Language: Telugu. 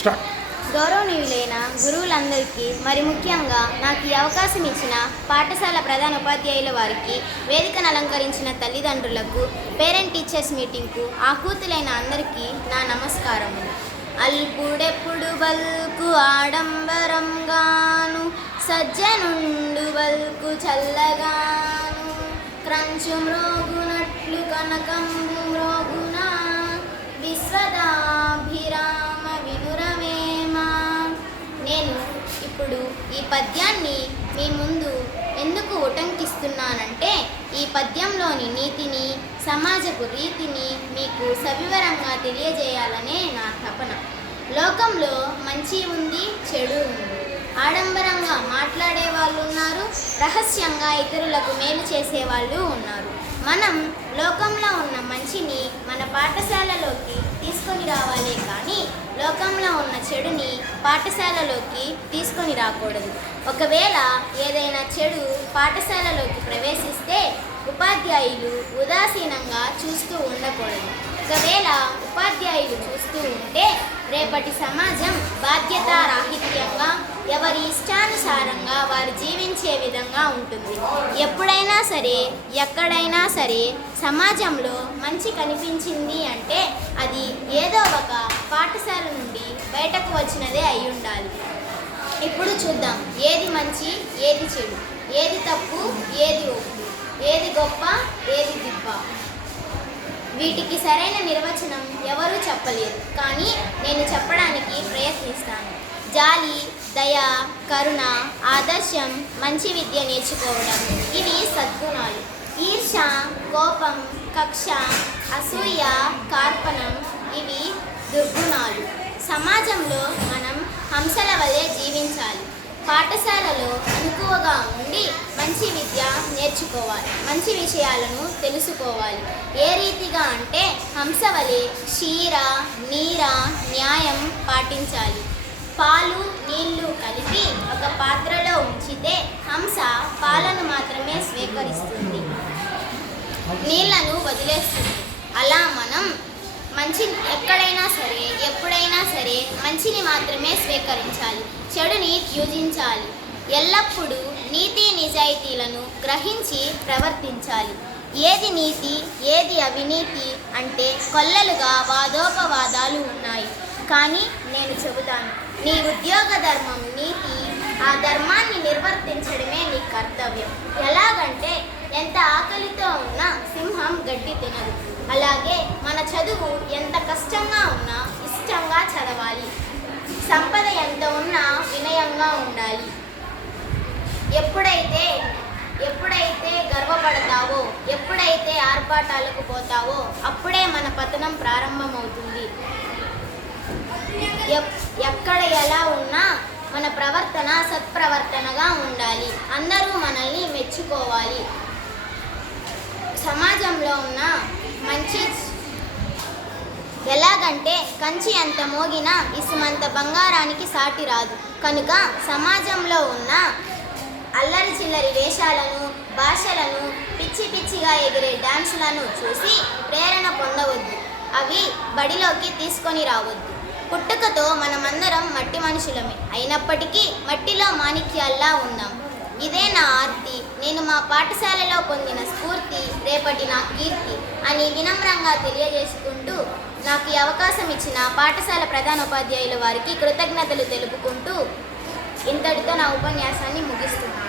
స్టార్ట్. గౌరవనీయులైన గురువులందరికీ, మరి ముఖ్యంగా నాకు ఈ అవకాశం ఇచ్చిన పాఠశాల ప్రధాన ఉపాధ్యాయుల వారికి, వేదికను అలంకరించిన తల్లిదండ్రులకు, పేరెంట్ టీచర్స్ మీటింగ్కు ఆహూతులైన అందరికీ నా నమస్కారములు. అల్పుడెప్పుడు బల్కు ఆడంబరంగాను, సజ్జనుండు బల్కు చల్లగాను, క్రంచు మ్రోగునట్లు కనకంబు మ్రోగున, విశ్వదాభిరామ వినురవేమా. నేను ఇప్పుడు ఈ పద్యాన్ని మీ ముందు ఎందుకు ఉటంకిస్తున్నానంటే, ఈ పద్యంలోని నీతిని, సమాజపు రీతిని మీకు సవివరంగా తెలియజేయాలనే నా తపన. లోకంలో మంచి ఉంది, చెడు ఉంది. ఆడంబరంగా మాట్లాడే వాళ్ళు ఉన్నారు, రహస్యంగా ఇతరులకు మేలు చేసేవాళ్ళు ఉన్నారు. మనం లోకంలో ఉన్న మంచిని మన పాఠశాలలోకి తీసుకొని రావాలే కానీ లోకంలో ఉన్న చెడుని పాఠశాలలోకి తీసుకొని రాకూడదు. ఒకవేళ ఏదైనా చెడు పాఠశాలలోకి ప్రవేశిస్తే ఉపాధ్యాయులు ఉదాసీనంగా చూస్తూ ఉండకూడదు. ఒకవేళ ఉపాధ్యాయులు చూస్తూ ఉంటే రేపటి సమాజం బాధ్యతారాహిత్యంగా, ఎవరి ఇష్టానుసారంగా వారు జీవించే విధంగా ఉంటుంది. ఎప్పుడైనా సరే, ఎక్కడైనా సరే సమాజంలో మంచి కనిపించింది అంటే అది ఏదో ఒక పాఠశాల నుండి బయటకు వచ్చినదే అయి ఉండాలి. ఇప్పుడు చూద్దాం, ఏది మంచి, ఏది చెడు, ఏది తప్పు, ఏది ఒప్పు, ఏది గొప్ప, ఏది దిబ్బ. వీటికి సరైన నిర్వచనం ఎవరూ చెప్పలేరు, కానీ నేను చెప్పడానికి ప్రయత్నిస్తాను. జాలి, దయ, కరుణ, ఆదర్శం, మంచి విద్య నేర్చుకోవడం, ఇవి సద్గుణాలు. ఈర్ష, కోపం, కక్ష, అసూయ, కార్పణం, ఇవి దుర్గుణాలు. సమాజంలో మనం హంసల వలె జీవించాలి. పాఠశాలలో అనుకువగా ఉండి మంచి విద్య నేర్చుకోవాలి, మంచి విషయాలను తెలుసుకోవాలి. ఏ రీతిగా అంటే హంస వలె క్షీర, నీర, న్యాయం పాటించాలి. పాలు, నీళ్లు కలిపి ఒక పాత్రలో ఉంచితే హంస పాలను మాత్రమే స్వీకరిస్తుంది, నీళ్లను వదిలేస్తుంది. అలా మనం మంచి ఎక్కడైనా సరే, ఎప్పుడైనా సరే మంచిని మాత్రమే స్వీకరించాలి, చెడుని త్యజించాలి. ఎల్లప్పుడూ నీతి నిజాయితీలను గ్రహించి ప్రవర్తించాలి. ఏది నీతి, ఏది అవినీతి అంటే కొల్లలుగా వాదోపవాదాలు ఉన్నాయి. కానీ నేను చెబుతాను, నీ ఉద్యోగ ధర్మం నీతి, ఆ ధర్మాన్ని నిర్వర్తించడమే నీ కర్తవ్యం. ఎలాగంటే ఎంత ఆకలితో ఉన్నా సింహం గడ్డి తినదు. అలాగే మన చదువు ఎంత కష్టంగా ఉన్నా ఇష్టంగా చదవాలి. సంపద ఎంత ఉన్నా వినయంగా ఉండాలి. ఎప్పుడైతే గర్వపడతావో, ఎప్పుడైతే ఆర్భాటాలకు పోతావో అప్పుడే మన పతనం ప్రారంభమవుతుంది. ఎక్కడ ఎలా ఉన్నా మన ప్రవర్తన సత్ప్రవర్తనగా ఉండాలి. అందరూ మనల్ని మెచ్చుకోవాలి. సమాజంలో ఉన్న మంచి ఎలాగంటే కంచి ఎంత మోగినా ఇసుమంత బంగారానికి సాటి రాదు. కనుక సమాజంలో ఉన్న అల్లరి చిల్లరి వేషాలను, భాషలను, పిచ్చి పిచ్చిగా ఎగిరే డాన్సులను చూసి ప్రేరణ పొందవద్దు. అవి బడిలోకి తీసుకొని రావద్దు. పుట్టుకతో మనమందరం మట్టి మనుషులమే, అయినప్పటికీ మట్టిలో మాణిక్యాల్లా ఉందాం. ఇదే నా ఆర్తి. నేను మా పాఠశాలలో పొందిన స్ఫూర్తి రేపటి నా కీర్తి అని వినమ్రంగా తెలియజేసుకుంటూ, నాకు ఈ అవకాశం ఇచ్చిన పాఠశాల ప్రధాన ఉపాధ్యాయుల వారికి కృతజ్ఞతలు తెలుపుకుంటూ ఇంతటితో నా ఉపన్యాసాన్ని ముగిస్తున్నాను.